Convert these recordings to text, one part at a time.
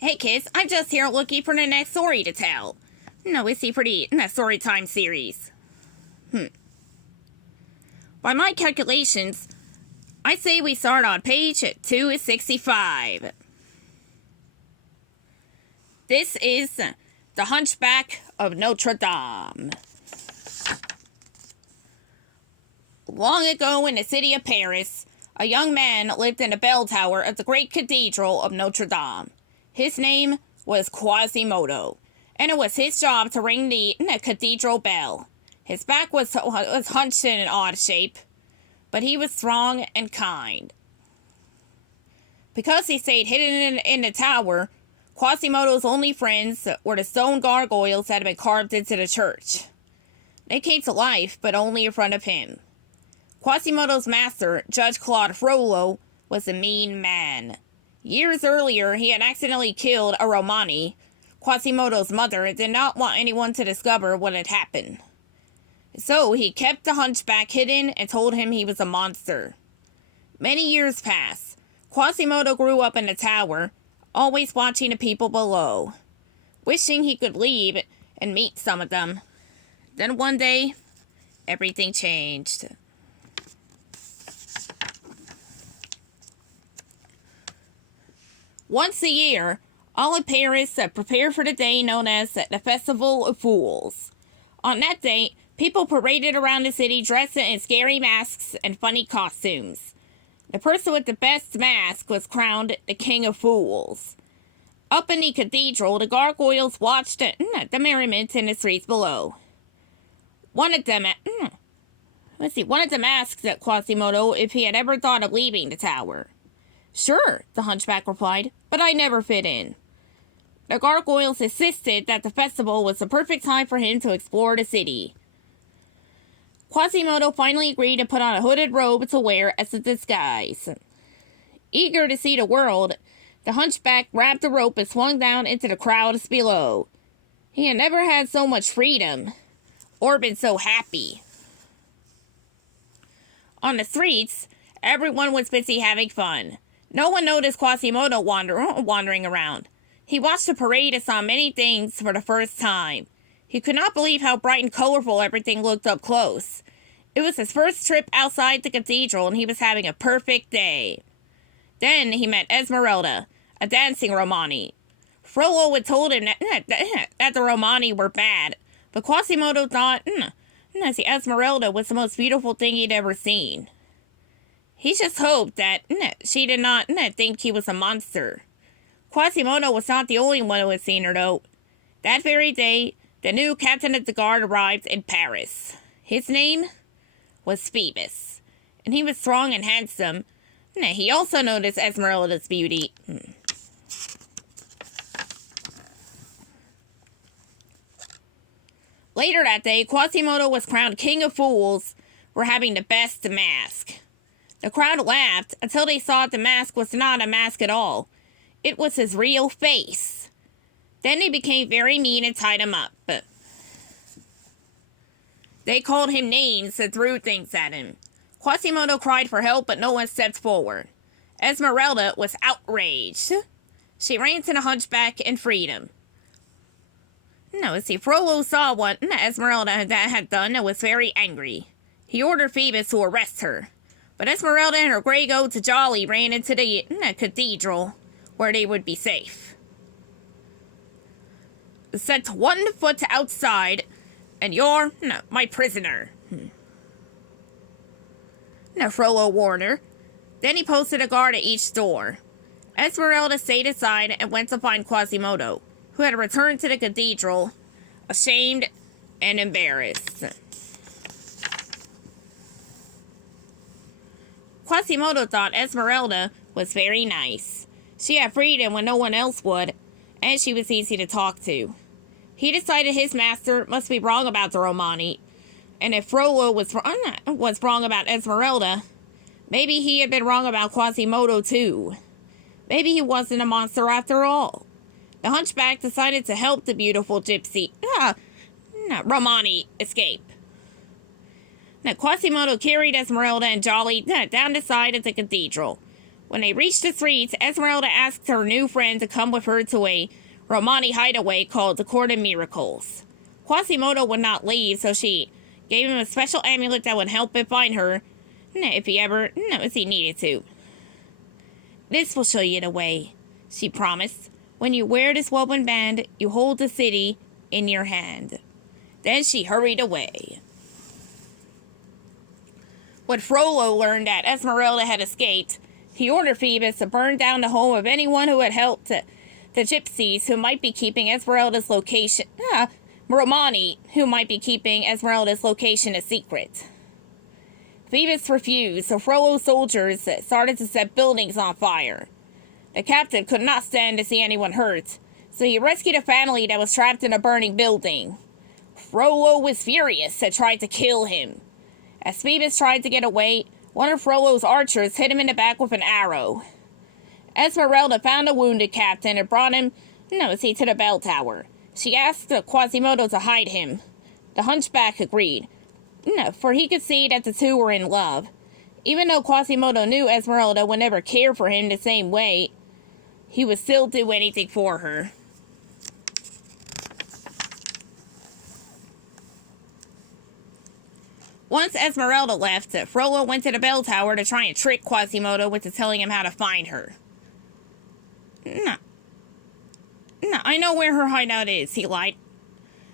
Hey kids, I'm just here looking for the next story to tell. No, we see pretty in that story time series. By my calculations, I say we start on page 265. This is the Hunchback of Notre Dame. Long ago in the city of Paris, a young man lived in the bell tower of the great cathedral of Notre Dame. His name was Quasimodo, and it was his job to ring the cathedral bell. His back was hunched in an odd shape, but he was strong and kind. Because he stayed hidden in the tower, Quasimodo's only friends were the stone gargoyles that had been carved into the church. They came to life, but only in front of him. Quasimodo's master, Judge Claude Frollo, was a mean man. Years earlier, he had accidentally killed a romani, Quasimodo's mother, and did not want anyone to discover what had happened. So he kept the hunchback hidden and told him he was a monster. Many years passed. Quasimodo grew up in the tower, always watching the people below, wishing he could leave and meet some of them. Then one day, everything changed. Once a year, all of Paris prepared for the day known as the Festival of Fools. On that day, people paraded around the city dressed in scary masks and funny costumes. The person with the best mask was crowned the King of Fools. Up in the cathedral, the gargoyles watched the merriment in the streets below. One of them asked Quasimodo if he had ever thought of leaving the tower. "Sure," the hunchback replied, "but I never fit in." The gargoyles insisted that the festival was the perfect time for him to explore the city. Quasimodo finally agreed to put on a hooded robe to wear as a disguise. Eager to see the world, the hunchback grabbed the rope and swung down into the crowds below. He had never had so much freedom, or been so happy. On the streets, everyone was busy having fun. No one noticed Quasimodo wandering around. He watched the parade and saw many things for the first time. He could not believe how bright and colorful everything looked up close. It was his first trip outside the cathedral, and he was having a perfect day. Then he met Esmeralda, a dancing romani. Frollo had told him that the romani were bad, but Quasimodo thought Esmeralda was the most beautiful thing he'd ever seen. He just hoped that she did not think he was a monster. Quasimodo was not the only one who had seen her, though. That very day, the new captain of the guard arrived in Paris. His name was Phoebus, and he was strong and handsome. He also noticed Esmeralda's beauty. Later that day, Quasimodo was crowned King of Fools for having the best mask. The crowd laughed until they saw the mask was not a mask at all. It was his real face. Then they became very mean and tied him up. They called him names and threw things at him. Quasimodo cried for help, but no one stepped forward. Esmeralda was outraged. She ran to the hunchback and freed him. Frollo saw what Esmeralda had done and was very angry. He ordered Phoebus to arrest her. But Esmeralda and her gray goat Jolly ran into the cathedral, where they would be safe. "Set one foot outside, and you're my prisoner," Frollo warned her. Then he posted a guard at each door. Esmeralda stayed aside and went to find Quasimodo, who had returned to the cathedral, ashamed and embarrassed. Quasimodo thought Esmeralda was very nice. She had freedom when no one else would, and she was easy to talk to. He decided his master must be wrong about the romani, and if Frollo was wrong about Esmeralda, maybe he had been wrong about Quasimodo too. Maybe he wasn't a monster after all. The hunchback decided to help the beautiful gypsy, romani, escape. Quasimodo carried Esmeralda and Jolly down the side of the cathedral. When they reached the streets, Esmeralda asked her new friend to come with her to a Romani hideaway called the Court of Miracles. Quasimodo would not leave, so she gave him a special amulet that would help him find her if he needed to. This will show you the way, she promised. When you wear this woven band, you hold the city in your hand. Then she hurried away. When Frollo learned that Esmeralda had escaped, he ordered Phoebus to burn down the home of anyone who had helped the gypsies who might be keeping Esmeralda's location, Romani, who might be keeping Esmeralda's location a secret. Phoebus refused, so Frollo's soldiers started to set buildings on fire. The captain could not stand to see anyone hurt, so he rescued a family that was trapped in a burning building. Frollo was furious and tried to kill him. As Phoebus tried to get away, one of Frollo's archers hit him in the back with an arrow. Esmeralda found the wounded captain and brought him, to the bell tower. She asked Quasimodo to hide him. The hunchback agreed, for he could see that the two were in love. Even though Quasimodo knew Esmeralda would never care for him the same way, he would still do anything for her. Once Esmeralda left, Frollo went to the bell tower to try and trick Quasimodo into telling him how to find her. No, I know where her hideout is, he lied.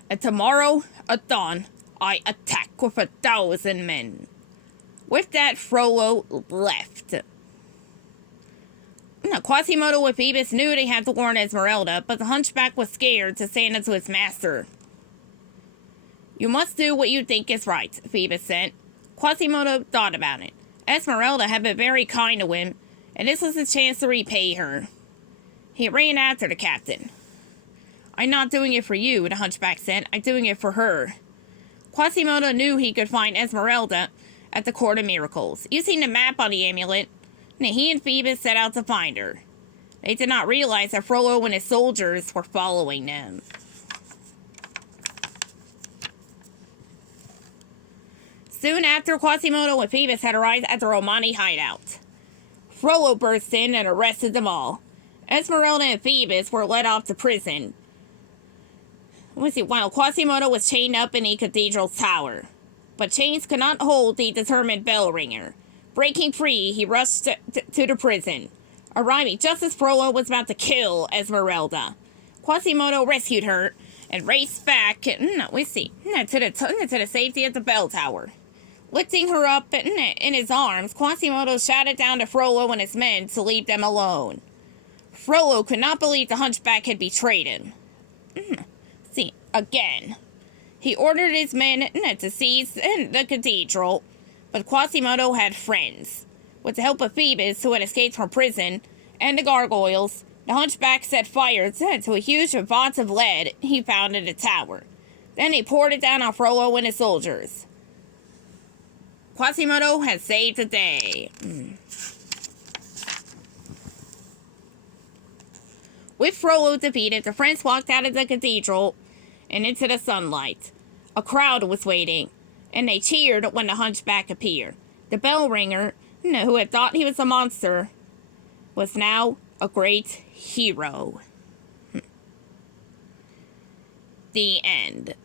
And tomorrow, at dawn, I attack with 1,000 men. With that, Frollo left. Quasimodo and Phoebus knew they had to warn Esmeralda, but the hunchback was scared to stand up to his master. You must do what you think is right, Phoebus said. Quasimodo thought about it. Esmeralda had been very kind to him, and this was his chance to repay her. He ran after the captain. I'm not doing it for you, the hunchback said. I'm doing it for her. Quasimodo knew he could find Esmeralda at the Court of Miracles. Using the map on the amulet, he and Phoebus set out to find her. They did not realize that Frollo and his soldiers were following them. Soon after, Quasimodo and Phoebus had arrived at the Romani hideout. Frollo burst in and arrested them all. Esmeralda and Phoebus were led off to prison, while Quasimodo was chained up in the cathedral's tower. But chains could not hold the determined bell ringer. Breaking free, he rushed to the prison, arriving just as Frollo was about to kill Esmeralda. Quasimodo rescued her and raced back to the safety of the bell tower. Lifting her up in his arms, Quasimodo shouted down to Frollo and his men to leave them alone. Frollo could not believe the hunchback had betrayed him. Again. He ordered his men to seize the cathedral, but Quasimodo had friends. With the help of Phoebus, who had escaped from prison, and the gargoyles, the hunchback set fire to a huge vat of lead he found in the tower. Then he poured it down on Frollo and his soldiers. Quasimodo had saved the day. With Frollo defeated, the friends walked out of the cathedral and into the sunlight. A crowd was waiting, and they cheered when the hunchback appeared. The bell ringer, who had thought he was a monster, was now a great hero. The end.